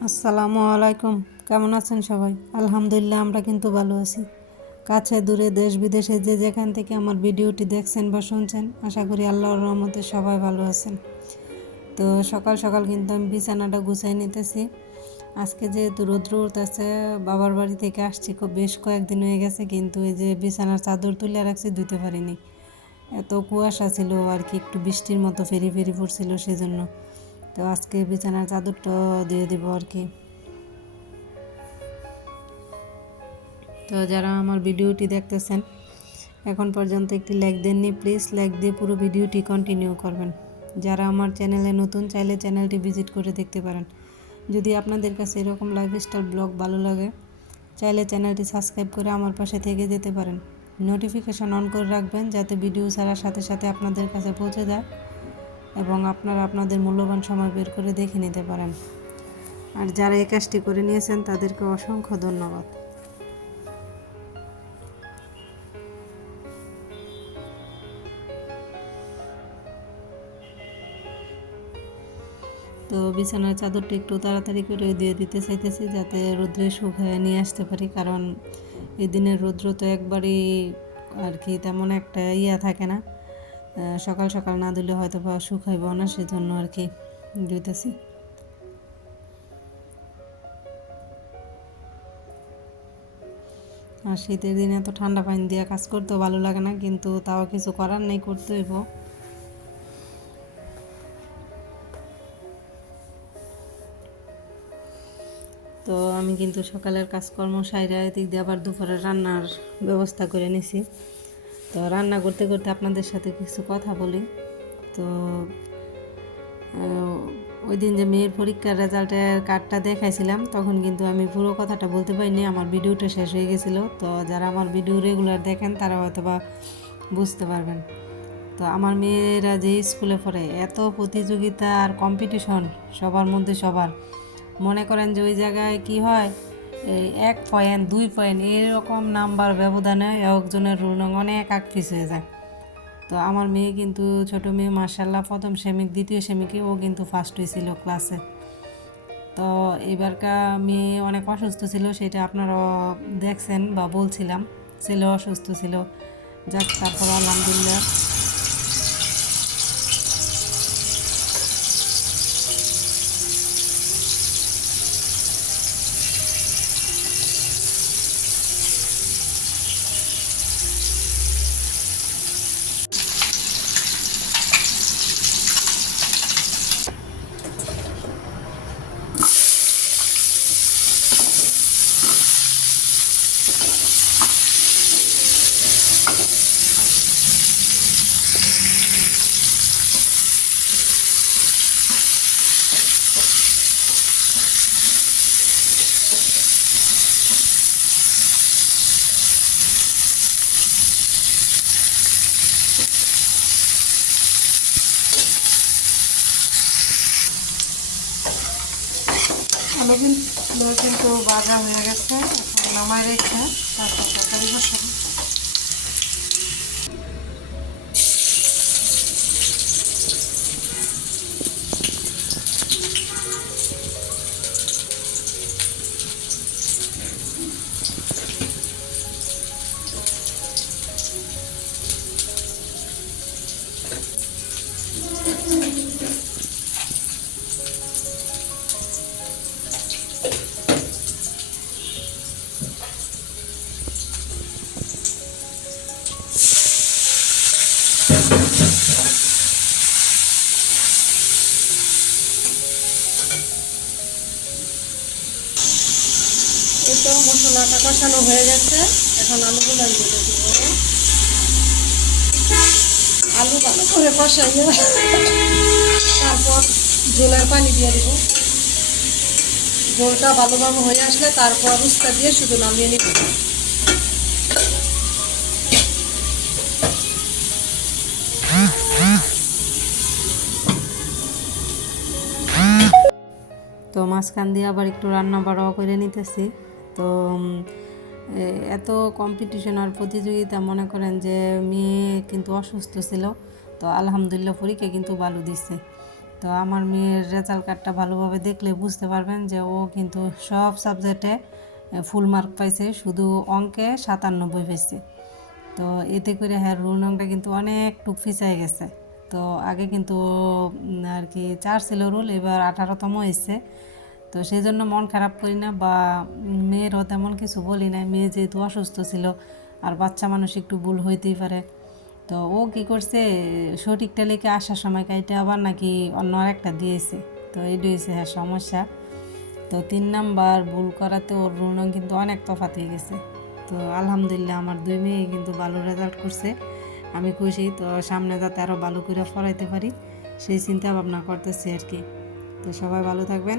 আসসালামু আলাইকুম। কেমন আছেন সবাই? আলহামদুলিল্লাহ, আমরা কিন্তু ভালো আছি। কাছে দূরে দেশ বিদেশে যে যেখান থেকে আমার ভিডিওটি দেখছেন বা শুনছেন, আশা করি আল্লাহর রহমতে সবাই ভালো আছেন। তো সকাল সকাল কিন্তু আমি বিছানাটা গুছাই নিতেছি। আজকে যেহেতু রৌদ্র উঠতেছে, বাবার বাড়ি থেকে আসছি, খুব বেশ কয়েকদিন হয়ে গেছে, কিন্তু এই যে বিছানার চাদর তুলে রাখছি ধুতে পারিনি। এত কুয়াশা ছিল আর কি, একটু বৃষ্টির মতো ফেরি ফেরি পড়ছিল, সেজন্য তো আজকে বিছানার চাদরটা দিয়ে দিব আর কি। তো যারা আমার ভিডিওটি দেখতেছেন, এখন পর্যন্ত একটি লাইক দেননি প্লিজ লাইক দিয়ে পুরো ভিডিওটি কন্টিনিউ করবেন। যারা আমার চ্যানেলে নতুন, চাইলে চ্যানেলটি ভিজিট করে দেখতে পারেন। যদি আপনাদের কাছে এরকম লাইফস্টাইল ব্লগ ভালো লাগে, চাইলে চ্যানেলটি সাবস্ক্রাইব করে আমার পাশে থেকে যেতে পারেন। নোটিফিকেশান অন করে রাখবেন, যাতে ভিডিও ছাড়ার সাথে সাথে আপনাদের কাছে পৌঁছে যায়। এবং আপনারা আপনাদের মূল্যবান সময় বের করে দেখে নিতে পারেন। আর যারা এই কাজটি করে নিয়েছেন, তাদেরকে অসংখ্য ধন্যবাদ। তো বিছানার চাদরটা একটু তাড়াতাড়ি করে দিয়ে দিতে চাইতেছি, যাতে রোদ্রে শুকায় নিয়ে আসতে পারি, কারণ এই দিনের রৌদ্র তো একবারই আর কি তেমন একটা ইয়া থাকে না। সকাল সকাল না দিলে হয়তো বা শুকাইব না, সেজন্য আর কি দিতেছি। আর শীতের দিনে তো ঠান্ডা পানি দিয়ে কাজ করতেও ভালো লাগে না, কিন্তু তাও কিছু করার নেই, করতে হইব। তো আমি কিন্তু সকালের কাজকর্ম সাইরা এদিক দিয়ে আবার দুপুরের রান্নার ব্যবস্থা করে নিছি। তো রান্না করতে করতে আপনাদের সাথে কিছু কথা বলি। তো ওই দিন যে মেয়ের পরীক্ষার রেজাল্টের কার্ডটা দেখাইছিলাম, তখন কিন্তু আমি পুরো কথাটা বলতে পারিনি, আমার ভিডিওটা শেষ হয়ে গেছিল। তো যারা আমার ভিডিও রেগুলার দেখেন, তারা হয়তো বা বুঝতে পারবেন। তো আমার মেয়েরা যে স্কুলে পড়ে, এত প্রতিযোগিতা আর কম্পিটিশন সবার মধ্যে সবার। মনে করেন যে ওই জায়গায় কি হয় এই এক পয়েন্ট, দুই পয়েন্ট এরকম নাম্বার ব্যবধানে একজনের রুল নং অনেক আগ পিছ হয়ে যায়। তো আমার মেয়ে কিন্তু ছোট মেয়ে মার্শাল্লাহ প্রথম সেমিক দ্বিতীয় সেমিকে ও কিন্তু ফার্স্ট হয়েছিল ক্লাসে তো এবারকার মেয়ে অনেক অসুস্থ ছিল, সেটা আপনারা দেখছেন বা বলছিলাম ছেলে অসুস্থ ছিল। যাক তারপর আলহামদুলিল্লাহ আলু কিন্তু কিন্তু বাজা হয়ে গেছে নামাই রেখে তারপর তরকারি বসাবো। মশলাটা কষানো হয়ে গেছে। এখন আলুগুলো দিয়ে দেবো। আলু ভালো করে কষাইয়ে তারপর জোলের পানি দিয়ে দিব। জোলটা ভালোভাবে হয়ে আসলে তারপর উস্তা দিয়ে শুধু নামিয়ে নিব। তো মাঝখান দিয়ে আবার একটু রান্না বাড়াও করে নিতেছি। তো এত কম্পিটিশন আর প্রতিযোগিতা, মনে করেন যে মেয়ে কিন্তু অসুস্থ ছিল, তো আলহামদুলিল্লাহ পরীক্ষা কিন্তু ভালো দিচ্ছে তো আমার মেয়ের রেজাল্ট কার্ডটা ভালোভাবে দেখলে বুঝতে পারবেন যে ও কিন্তু সব সাবজেক্টে ফুল মার্ক পাইছে, শুধু অঙ্কে সাতানব্বই পাইছে। তো এতে করে হ্যাঁ রোল নংটা কিন্তু অনেক টুক ফিসাই গেছে। তো আগে কিন্তু আর কি চার ছিল রোল এবার আঠারোতম এসছে তো সেই জন্য মন খারাপ করি না বা মেয়েরও তেমন কিছু বলি না মেয়ে যেহেতু অসুস্থ ছিল, আর বাচ্চা মানুষ একটু ভুল হইতেই পারে। তো ও কি করছে, সঠিকটা লিখে আসার সময় কাইটা আবার নাকি অন্য আরেকটা দিয়েছে। তো এইটা হয়েছে হ্যাঁ সমস্যা। তো তিন নাম্বার, ভুল করাতে ওর রুল কিন্তু অনেক তফাত হয়ে গেছে। তো আলহামদুলিল্লাহ আমার দুই মেয়ে কিন্তু ভালো রেজাল্ট করছে। আমি খুশি, তো সামনে যাতে আরও ভালো করে পড়াইতে পারি, সেই চিন্তা ভাবনা করতেছি আর কি। তো সবাই ভালো থাকবেন।